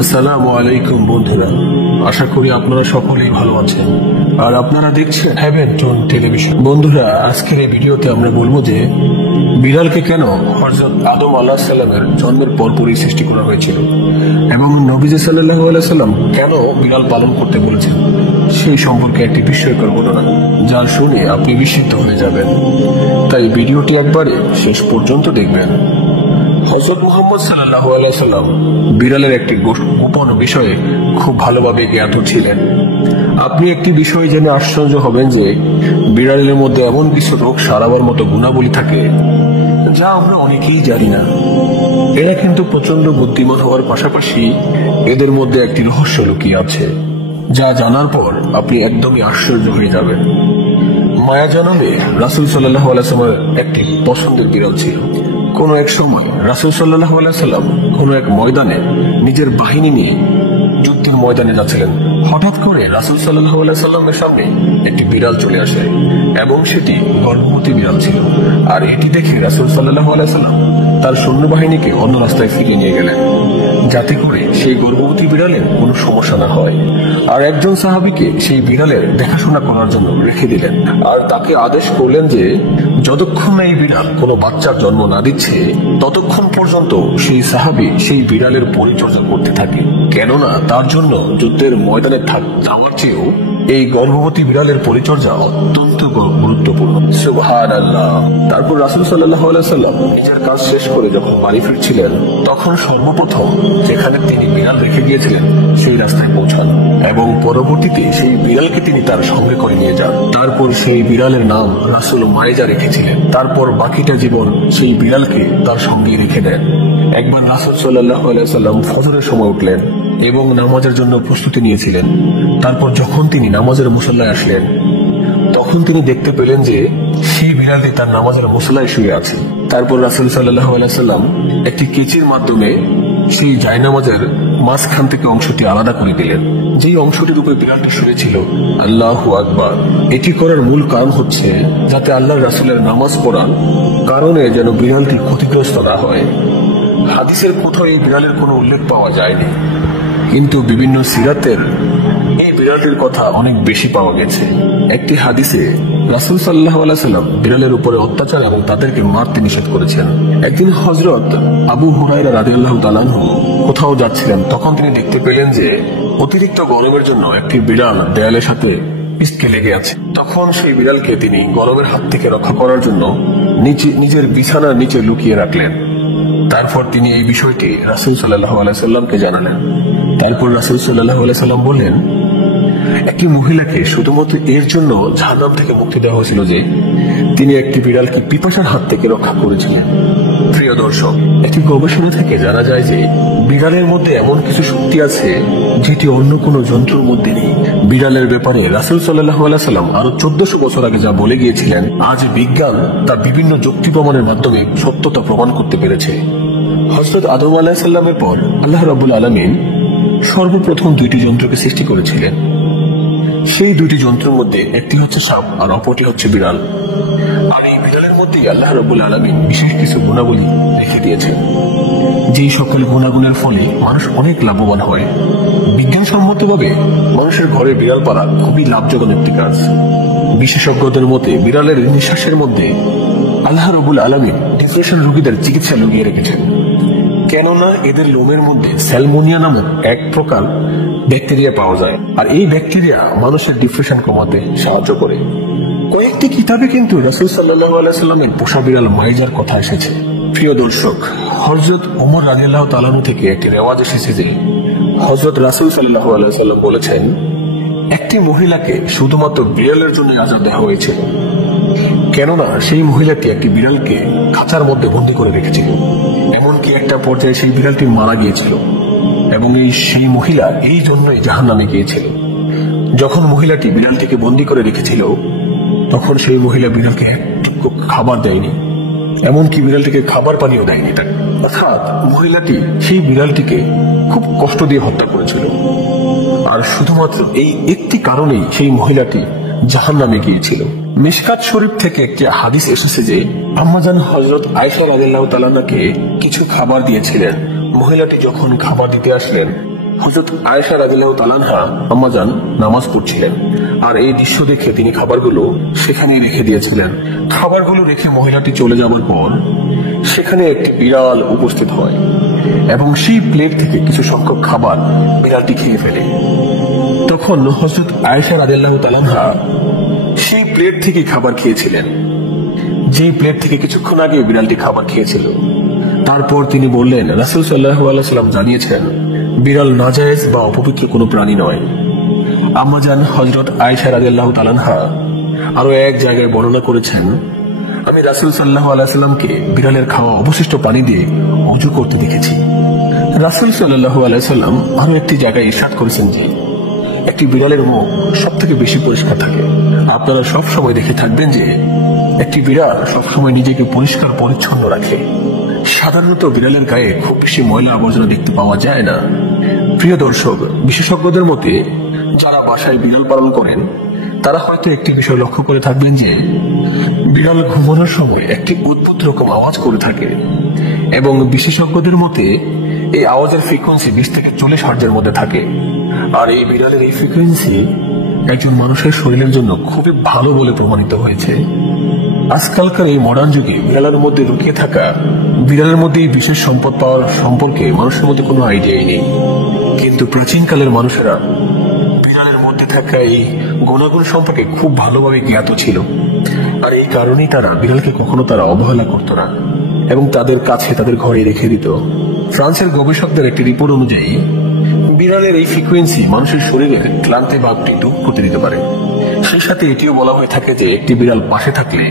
আসসালামু আলাইকুম বন্ধুরা, আশা করি আপনারা সকলেই ভালো আছেন আর আপনারা দেখছেন হেভেন টোন টেলিভিশন। বন্ধুরা, আজকের এই ভিডিওতে আমরা বলবো যে বিড়ালকে কেন হযরত আদম আলাইহিস সালামের জন্মের পরপরই সৃষ্টি করা হয়েছিল এবং নবীজি সাল্লাল্লাহু আলাইহি সাল্লাম কেন বিড়াল পালন করতে বলেছেন সেই সম্পর্কে একটি বিস্ময়কর ঘটনা, যা শুনে আপনি বিস্মিত হয়ে যাবেন। তাই ভিডিওটি একবারে শেষ পর্যন্ত দেখবেন। হযরত মুহাম্মদ সাল্লাল্লাহু আলাইহি সাল্লাম বিড়ালের একটি গোপন বিষয়ে খুব ভালোভাবে জ্ঞাত ছিলেন। আপনি একটি বিষয় জেনে আশ্চর্য হবেন যে বিড়ালের মধ্যে এমন কিছু রোগ সারাবার মতো গুণাবলী থাকে যা আমরা অনেকেই জানি না। এরা কিন্তু প্রচন্ড বুদ্ধিমান হওয়ার পাশাপাশি এদের মধ্যে একটি রহস্য লুকিয়ে আছে, যা জানার পর আপনি একদমই আশ্চর্য হয়ে যাবেন। মায়া জনমে রাসূল সাল্লাল্লাহু আলাইহি সাল্লামের একটি পছন্দের বিড়াল ছিল। কোন এক সময় রাসূল সাল্লাল্লাহু আলাইহি সাল্লাম কোন এক ময়দানে নিজের বাহিনী নিয়ে যুদ্ধের ময়দানে যাচ্ছিলেন। হঠাৎ করে রাসূল সাল্লাল্লাহু আলাইহি সাল্লামের সামনে একটি বিড়াল চলে আসে এবং সেটি গর্ভবতী বিড়াল ছিল। আর এটি দেখে রাসূল সাল্লাল্লাহু আলাইহি সাল্লাম তার সৈন্যবাহিনীকে অন্য রাস্তায় ফিরিয়ে নিয়ে গেলেন, যাতে করে সেই গর্ভবতী বিড়ালের কোনো সমস্যা না হয়। আর একজন সাহাবীকে সেই বিড়ালের দেখাশোনা করার জন্য রেখে দিলেন আর তাকে আদেশ করলেন যে যতক্ষণ এই বিড়াল কোনো বাচ্চার জন্ম না দিচ্ছে ততক্ষণ পর্যন্ত সেই সাহাবী সেই বিড়ালের পরিচর্যা করতে থাকে, কেননা তার জন্য যুদ্ধের ময়দানে যাওয়ার চেয়েও এই গর্ভবতী বিড়ালের পরিচর্যা অত্যন্ত গুরুত্বপূর্ণ। সুবহানাল্লাহ। তারপর রাসূল সাল্লাল্লাহু আলাইহি সাল্লাম নিজের কাজ শেষ করে যখন বাড়ি ফিরছিলেন তখন সর্বপ্রথম যেখানে তিনি বিড়াল রেখে গিয়েছিলেন সেই রাস্তায় পৌঁছান এবং পরবর্তীতে সেই বিড়ালকে তিনি তার সঙ্গে করে নিয়ে যান। তারপর সেই বিড়ালের নাম রাসূল মায়েজা রেখেছিলেন। তারপর বাকিটা জীবন সেই বিড়ালকে তার সঙ্গে রেখে দেন। একবার রাসূল সাল্লাল্লাহু আলাইহি সাল্লাম ফজরের সময় উঠলেন এবং নামাজের জন্য প্রস্তুতি নিয়েছিলেন। তারপর যখন তিনি নামাজের মুসল্লায় আসলেন তখন তিনি দেখতে পেলেন যে সেই বিড়ালটি তার নামাজের মুসল্লায় শুয়ে আছে। তারপর রাসূল সাল্লাল্লাহু আলাইহি সাল্লাম একটি কেচির মাধ্যমে সেই জায়নামাজের মাঝখান থেকে অংশটি আলাদা করে দিলেন, যেই অংশটির উপরে বিড়ালটি শুয়েছিল। আল্লাহু আকবার। এটি করার মূল কারণ হচ্ছে যাতে আল্লাহর রাসূলের নামাজ পড়ার কারণে যেন বিড়ালটি ক্ষতিগ্রস্ত না হয়। হাদিসের কোথাও এই বিড়ালের কোনো উল্লেখ পাওয়া যায়নি, কিন্তু বিভিন্ন সিরাতের এই বিড়ালটির কথা অনেক বেশি পাওয়া গেছে। একটি হাদিসে রাসূল সাল্লাল্লাহু আলাইহি সাল্লাম বিড়ালের উপরে অত্যাচার এবং তাদেরকে মারতে নিষেধ করেছেন। একদিন হযরত আবু হুরায়রা রাদিয়াল্লাহু তাআলা আনহু কোথাও যাচ্ছিলেন, তখন তিনি দেখতে পেলেন যে অতিরিক্ত গরমের জন্য একটি বিড়াল দেয়ালের সাথে পিষকে লেগে আছে। তখন সেই বিড়ালকে তিনি গরমের হাত থেকে রক্ষা করার জন্য নিজের বিছানার নিচে লুকিয়ে রাখলেন। তারপর তিনি এই বিষয়টি রাসূল সাল্লাল্লাহু আলাইহি সাল্লামকে জানালেন। তারপর রাসূল সাল্লাল্লাহু আলাইহি সাল্লাম বললেন, একটি মহিলাকে শুধুমাত্র এর জন্য জাহান্নাম থেকে মুক্তি দেওয়া হয়েছিল যে তিনি একটি বিড়ালকে পিপাসার হাত থেকে রক্ষা করেছিলেন। প্রিয় দর্শক, একটি গবেষণা থেকে জানা যায় যে বিড়ালের মধ্যে এমন কিছু শক্তি আছে যেটি অন্য কোনো জন্তুর মধ্যে নেই। বিড়ালের ব্যাপারে রাসূল সাল্লাল্লাহু আলাইহি সাল্লাম আরো 1400 বছর আগে যা বলে গিয়েছিলেন, আজ বিজ্ঞান তা বিভিন্ন যুক্তি প্রমাণের মাধ্যমে সত্যতা প্রমাণ করতে পেরেছে। হযরত আদম আলাইহিস সালামের পর আল্লাহ রাব্বুল আলামিন সর্বপ্রথম দুইটি যন্ত্রকে সৃষ্টি করেছিলেন। সেই দুইটি যন্ত্রের মধ্যে একটি হচ্ছে সাপ আর অপরটি হচ্ছে বিড়াল। আর এই বিড়ালের মধ্যে আল্লাহ রাব্বুল আলামিন বিশেষ কিছু গুণাবলী রেখে দিয়েছেন, যেই সকল গুণাগুণের ফলে মানুষ অনেক লাভবান হয়। বিজ্ঞানসম্মতভাবে মানুষের ঘরে বিড়াল পালা খুবই লাভজনক একটি কাজ। বিশেষজ্ঞদের মতে বিড়ালের নিঃশ্বাসের মধ্যে আল্লাহ রাব্বুল আলামিন ডিপ্রেশন রোগীদের চিকিৎসা লুকিয়ে রেখেছেন, কেননা এদের লোমের মধ্যে স্যালমোনিয়া নামক এক প্রকার ব্যাকটেরিয়া পাওয়া যায় আর এই ব্যাকটেরিয়া মানুষের ডিপ্রেশন কমাতে সাহায্য করে। কয়েকটি কিতাবে কিন্তু রাসূল সাল্লাল্লাহু আলাইহি সাল্লামের পোষা বিড়াল মাইজার কথা এসেছে। প্রিয় দর্শক, হযরত ওমর রাদিয়াল্লাহু তাআলা আনহু থেকে একটি রেওয়াজ এসেছে যে হযরত রাসূল সাল্লাল্লাহু আলাইহি সাল্লাম বলেছেন, একটি মহিলাকে শুধুমাত্র বিড়ালের জন্য আযাব দেওয়া হয়েছে, কেননা সেই মহিলাটি একটি বিড়ালকে খাঁচার মধ্যে বন্দী করে রেখেছিল। এমনকি একটা পর্যায়ে সেই বিড়ালটি মারা গিয়েছিল এবং সেই মহিলা এই জন্যই জাহান্নামে গিয়েছিল। যখন মহিলাটি বিড়ালটিকে বন্দী করে রেখেছিল তখন সেই মহিলা বিড়ালকে একটু খাবার দেয়নি, এমনকি বিড়ালটিকে খাবার পানিও দেয়নি। অর্থাৎ মহিলাটি সেই বিড়ালটিকে খুব কষ্ট দিয়ে হত্যা করেছিল। আর শুধুমাত্র এই একটি কারণেই সেই মহিলাটি জাহান্নামে গিয়েছিল। মিশকাত শরীফ থেকে একটি হাদিস এসেছে যে আম্মাজান হযরত আয়েশা রাদিয়াল্লাহু তাআলা আনহাকে কিছু খাবার দিয়েছিলেন। মহিলাটি যখন খাবার দিতে আসলেন হযরত আয়েশা রাদিয়াল্লাহু তাআলা আনহা আম্মাজান নামাজ পড়ছিলেন, আর এই দৃশ্য দেখে তিনি খাবারগুলো সেখানেই রেখে দিয়েছিলেন। খাবারগুলো রেখে মহিলাটি চলে যাওয়ার পর সেখানে একটি বিড়াল উপস্থিত হয় এবং সেই প্লেট থেকে কিছু সংখ্যক খাবার বিড়ালটি খেয়ে ফেলে। তখন হযরত আয়েশা রাদিয়াল্লাহু তাআলা আনহা সেই প্লেট থেকে খাবার খেয়েছিলেন, যেই প্লেট থেকে কিছুক্ষণ আগে বিড়ালটি খাবার খেয়েছিল। তারপর তিনি বললেন, রাসূল সাল্লাল্লাহু আলাইহি ওয়াসাল্লাম জানিয়েছেন বিড়াল নাজায়েজ বা অপবিত্র কোনো প্রাণী নয়। আম্মাজান হযরত আয়েশা রাদিয়াল্লাহু তাআলা আনহা আরো এক জায়গায় বর্ণনা করেছেন, আমি রাসূল সাল্লাল্লাহু আলাইহি ওয়াসাল্লামকে বিড়ালের খাওয়া অবশিষ্ট পানি দিয়ে ওযু করতে দেখেছি। রাসূল সাল্লাল্লাহু আলাইহি ওয়াসাল্লাম আরো একটি জায়গায় ইরশাদ করেছেন যে একটি বিড়ালের মুখ সবথেকে বেশি পরিষ্কার থাকে। আপনারা সব সময় দেখে থাকবেন যে একটি বিড়াল সবসময় নিজেকে পরিষ্কার পরিচ্ছন্ন রাখে। সাধারণত বিড়ালের গায়ে খুব বেশি ময়লা আবর্জনা দেখতে পাওয়া যায় না। প্রিয় দর্শক, বিশেষজ্ঞদের মতে যারা বাসায় বিড়াল পালন করেন তারা হয়তো একটি বিষয় লক্ষ্য করে থাকবেন যে বিড়াল ঘুমানোর সময় একটি অদ্ভুত রকম আওয়াজ করে থাকে এবং বিশেষজ্ঞদের মতে এই আওয়াজের ফ্রিকোয়েন্সি 20 থেকে 40 হার্টজের মধ্যে থাকে। আর এই বিড়ালের এই ফ্রিকোয়েন্সি একজন মানুষের শরীরের জন্য খুবই ভালো বলে প্রমাণিত হয়েছে। আজকালকার এই মডার্ন যুগে বিড়ালের মধ্যে লুকিয়ে থাকা বিড়ালের মধ্যে এই বিশেষ সম্পদ পাওয়ার সম্পর্কে মানুষের মধ্যে কোনো আইডিয়াই নেই, কিন্তু প্রাচীনকালের মানুষেরা বিড়ালের মধ্যে থাকা এই গুণাগুণ সম্পর্কে খুব ভালোভাবে জ্ঞাত ছিল। আর এই কারণেই তারা বিড়ালকে কখনো তারা অবহেলা করত না এবং তাদের কাছে তাদের ঘরে রেখে দিত। ফ্রান্সের গবেষকদের একটি রিপোর্ট অনুযায়ী বিড়ালের এই ফ্রিকোয়েন্সি মানুষের শরীরে ক্লান্তি ভাবটি দূর করতে দিতে পারে। সেই সাথে এটিও বলা হয়ে থাকে যে একটি বিড়াল পাশে থাকলে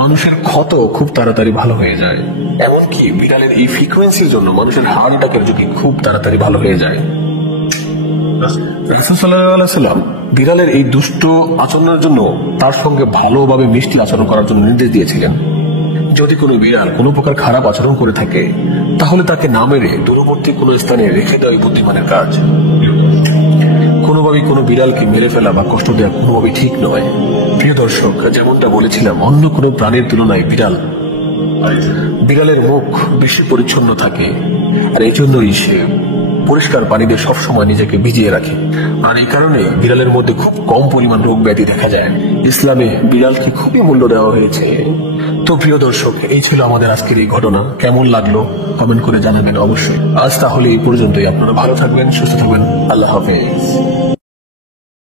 মানুষের ক্ষত খুব তাড়াতাড়ি ভালো হয়ে যায়। এমনকি বিড়ালের এই ফ্রিকোয়েন্সির জন্য মানুষের হার্ট অ্যাটাকের ঝুঁকি খুব তাড়াতাড়ি ভালো হয়ে যায়। রাসূল সাল্লাল্লাহু আলাইহি ওয়াসাল্লাম বিড়ালের এই দুষ্ট আচরণের জন্য তার সঙ্গে ভালোভাবে মিষ্টি আচরণ করার জন্য নির্দেশ দিয়েছিলেন। যদি কোনো বিড়াল কোনো প্রকার খারাপ আচরণ করে থাকে তাহলে তাকে না মেরে দূরবর্তী কোনো স্থানে রেখে দেওয়াই বুদ্ধিমানের কাজ। কোনোভাবেই কোনো বিড়ালকে মেরে ফেলা বা কষ্ট দেওয়া কোনোভাবেই ঠিক নয়। প্রিয় দর্শক, যেমনটা বলেছিলাম, অন্য কোনো প্রাণীর তুলনায় বিড়ালের মুখ বেশি পরিচ্ছন্ন থাকে, আর এই জন্যই সে পরিষ্কার পানি দিয়ে সবসময় নিজেকে ভিজিয়ে রাখে। আর এই কারণে বিড়ালের মধ্যে খুব কম পরিমাণ রোগ ব্যাধি দেখা যায়। ইসলামে বিড়ালকে খুবই মূল্য দেওয়া হয়েছে। তো প্রিয় দর্শক, এই ছিল আমাদের আজকের এই ঘটনা। কেমন লাগলো কমেন্ট করে জানাবেন অবশ্যই। আজ তাহলে এই পর্যন্তই। আপনারা ভালো থাকবেন, সুস্থ থাকবেন। আল্লাহ হাফেজ।